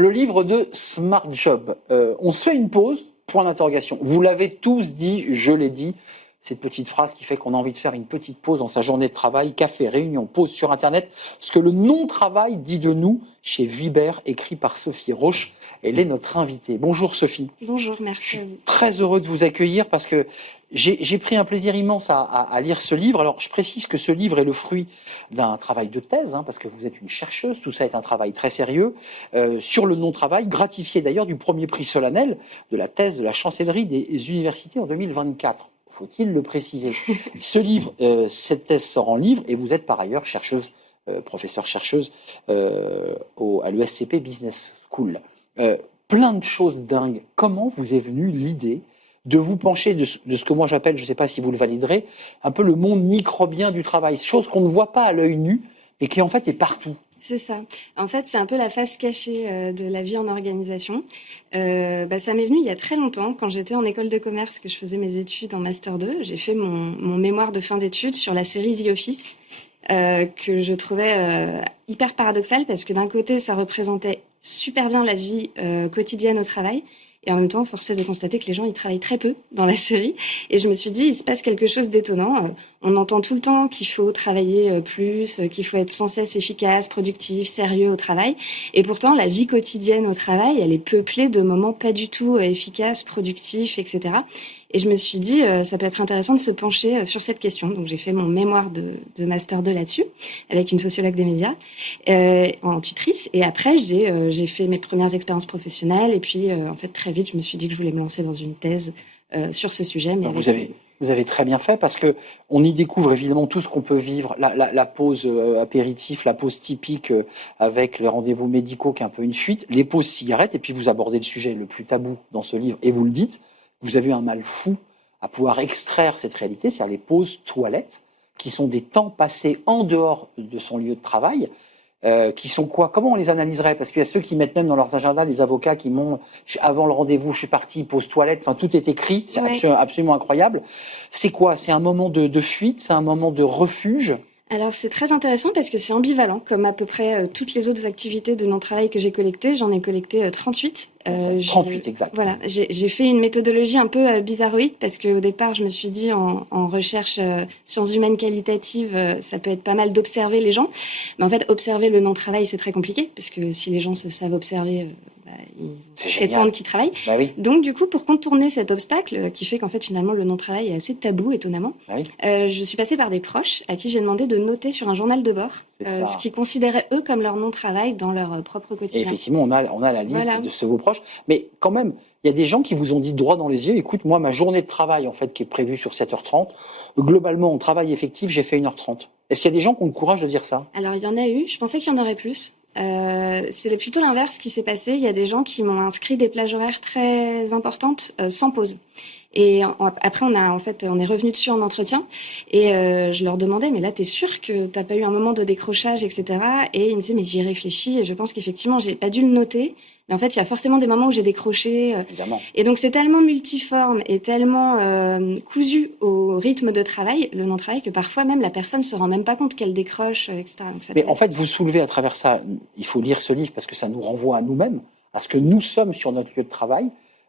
le livre de Smart Job. On se fait une pause, point d'interrogation. Vous l'avez tous dit, je l'ai dit. Cette petite phrase qui fait qu'on a envie de faire une petite pause dans sa journée de travail, café, réunion, pause sur Internet. Ce que le non-travail dit de nous, chez Vuibert, écrit par Sophie Roche. Elle est notre invitée. Bonjour Sophie. Bonjour, merci à vous. Très heureux de vous accueillir parce que j'ai pris un plaisir immense à lire ce livre. Alors, je précise que ce livre est le fruit d'un travail de thèse, parce que vous êtes une chercheuse. Tout ça est un travail très sérieux sur le non-travail, gratifié d'ailleurs du premier prix solennel de la thèse de la chancellerie des universités en 2024. Faut-il le préciser? Ce livre, cette thèse sort en livre et vous êtes par ailleurs chercheuse, professeure-chercheuse à l'ESCP Business School. Plein de choses dingues. Comment vous est venue l'idée de vous pencher de ce que moi j'appelle, je ne sais pas si vous le validerez, un peu le monde microbien du travail, chose qu'on ne voit pas à l'œil nu, mais qui en fait est partout. C'est ça. En fait, c'est un peu la face cachée de la vie en organisation. Ça m'est venu il y a très longtemps, quand j'étais en école de commerce, que je faisais mes études en Master 2. J'ai fait mon mémoire de fin d'études sur la série The Office, que je trouvais hyper paradoxale, parce que d'un côté, ça représentait super bien la vie quotidienne au travail, et en même temps, force est de constater que les gens, ils travaillent très peu dans la série. Et je me suis dit, il se passe quelque chose d'étonnant. On entend tout le temps qu'il faut travailler plus, qu'il faut être sans cesse efficace, productif, sérieux au travail. Et pourtant, la vie quotidienne au travail, elle est peuplée de moments pas du tout efficaces, productifs, etc. Et je me suis dit, ça peut être intéressant de se pencher sur cette question. Donc, j'ai fait mon mémoire de Master 2 là-dessus, avec une sociologue des médias, en tutrice. Et après, j'ai fait mes premières expériences professionnelles. Et puis, en fait, très vite, je me suis dit que je voulais me lancer dans une thèse sur ce sujet. Mais vous avez très bien fait parce que on y découvre évidemment tout ce qu'on peut vivre, la pause apéritif, la pause typique avec les rendez-vous médicaux qui est un peu une fuite, les pauses cigarettes, et puis vous abordez le sujet le plus tabou dans ce livre, et vous le dites, vous avez eu un mal fou à pouvoir extraire cette réalité, c'est-à-dire les pauses toilettes, qui sont des temps passés en dehors de son lieu de travail, qui sont quoi? Comment on les analyserait? Parce qu'il y a ceux qui mettent même dans leurs agendas, les avocats qui m'ont, avant le rendez-vous, je suis parti, pause toilette, enfin tout est écrit, c'est absolument incroyable. C'est quoi? C'est un moment de fuite, c'est un moment de refuge? Alors c'est très intéressant parce que c'est ambivalent, comme à peu près toutes les autres activités de non-travail que j'ai collectées. J'en ai collecté 38. 38, exact. Voilà, j'ai fait une méthodologie un peu bizarroïde parce qu'au départ, je me suis dit en recherche sciences humaines qualitatives, ça peut être pas mal d'observer les gens. Mais en fait, observer le non-travail, c'est très compliqué parce que si les gens se savent observer, ils prétendent qu'ils travaillent. Bah oui. Donc du coup, pour contourner cet obstacle qui fait qu'en fait finalement le non-travail est assez tabou, étonnamment, Bah oui. je suis passée par des proches à qui j'ai demandé de noter sur un journal de bord ce qu'ils considéraient eux comme leur non-travail dans leur propre quotidien. Et effectivement, on a la liste de vos proches, mais quand même, il y a des gens qui vous ont dit droit dans les yeux, écoute, moi, ma journée de travail, en fait, qui est prévue sur 7h30, globalement, en travail effectif, j'ai fait 1h30. Est-ce qu'il y a des gens qui ont le courage de dire ça? Alors, il y en a eu, je pensais qu'il y en aurait plus. C'est plutôt l'inverse qui s'est passé. Il y a des gens qui m'ont inscrit des plages horaires très importantes sans pause. Et après, on est revenu dessus en entretien et je leur demandais, mais là, t'es sûr que t'as pas eu un moment de décrochage, etc. Et ils me disaient, mais j'y ai réfléchi et je pense qu'effectivement, j'ai pas dû le noter. Mais en fait, il y a forcément des moments où j'ai décroché. Évidemment. Et donc, c'est tellement multiforme et tellement cousu au rythme de travail, le non-travail, que parfois même la personne se rend même pas compte qu'elle décroche, etc. Donc, mais en fait, vous soulevez à travers ça, il faut lire ce livre parce que ça nous renvoie à nous-mêmes, à ce que nous sommes sur notre lieu de travail.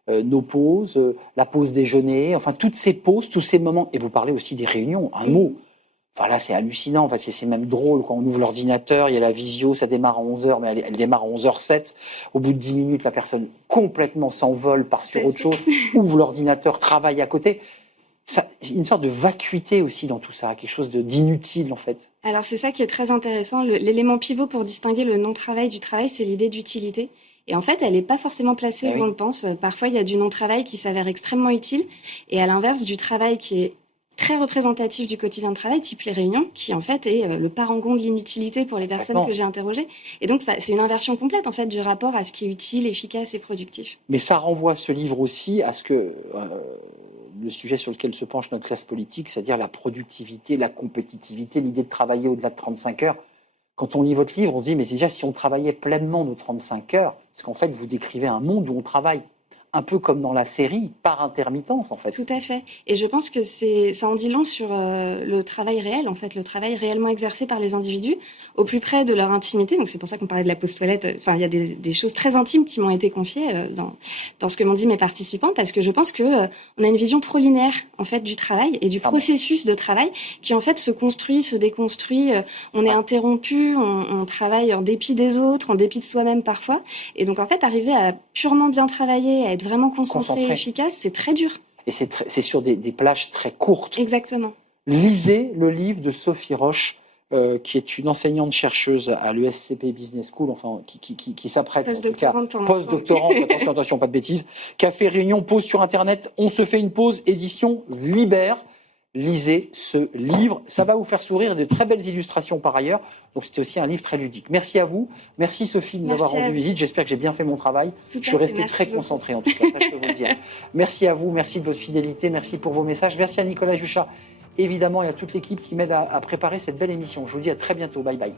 Nos pauses, la pause déjeuner, enfin toutes ces pauses, tous ces moments. Et vous parlez aussi des réunions, un mot. Enfin là, c'est hallucinant. Enfin, c'est même drôle quand on ouvre l'ordinateur, il y a la visio, ça démarre à 11h, mais elle démarre à 11h07. Au bout de 10 minutes, la personne complètement s'envole, part sur autre chose, ouvre l'ordinateur, travaille à côté. Ça, une sorte de vacuité aussi dans tout ça, quelque chose d'inutile en fait. Alors c'est ça qui est très intéressant. L'élément pivot pour distinguer le non-travail du travail, c'est l'idée d'utilité. Et en fait, elle n'est pas forcément placée où on le pense. Parfois, il y a du non-travail qui s'avère extrêmement utile. Et à l'inverse, du travail qui est très représentatif du quotidien de travail, type les réunions, qui en fait est le parangon de l'inutilité pour les personnes que j'ai interrogées. Et donc, c'est une inversion complète en fait du rapport à ce qui est utile, efficace et productif. Mais ça renvoie ce livre aussi à ce que le sujet sur lequel se penche notre classe politique, c'est-à-dire la productivité, la compétitivité, l'idée de travailler au-delà de 35 heures. Quand on lit votre livre, on se dit, mais déjà, si on travaillait pleinement nos 35 heures, parce qu'en fait, vous décrivez un monde où on travaille un peu comme dans la série, par intermittence en fait. Tout à fait. Et je pense que ça en dit long sur le travail réel, en fait, le travail réellement exercé par les individus au plus près de leur intimité. Donc c'est pour ça qu'on parlait de la pause toilette. Enfin, il y a des choses très intimes qui m'ont été confiées dans ce que m'ont dit mes participants, parce que je pense que on a une vision trop linéaire en fait du travail et du processus de travail qui en fait se construit, se déconstruit. On est interrompu, on travaille en dépit des autres, en dépit de soi-même parfois. Et donc en fait, arriver à purement bien travailler, à être vraiment concentré et efficace, c'est très dur. Et c'est sur des plages très courtes. Exactement. Lisez le livre de Sophie Roche, qui est une enseignante-chercheuse à l'ESCP Business School, enfin, qui s'apprête, post-doctorante, attention, pas de bêtises, qui a fait réunion, pause sur Internet, on se fait une pause, édition Vuibert. Lisez ce livre, ça va vous faire sourire, de très belles illustrations par ailleurs, donc c'était aussi un livre très ludique. Merci à vous, merci Sophie de nous avoir rendu visite, j'espère que j'ai bien fait mon travail, je suis resté très concentré en tout cas, ça je peux vous le dire. Merci à vous, merci de votre fidélité, merci pour vos messages, merci à Nicolas Juchat, évidemment, et à toute l'équipe qui m'aide à préparer cette belle émission. Je vous dis à très bientôt, bye bye.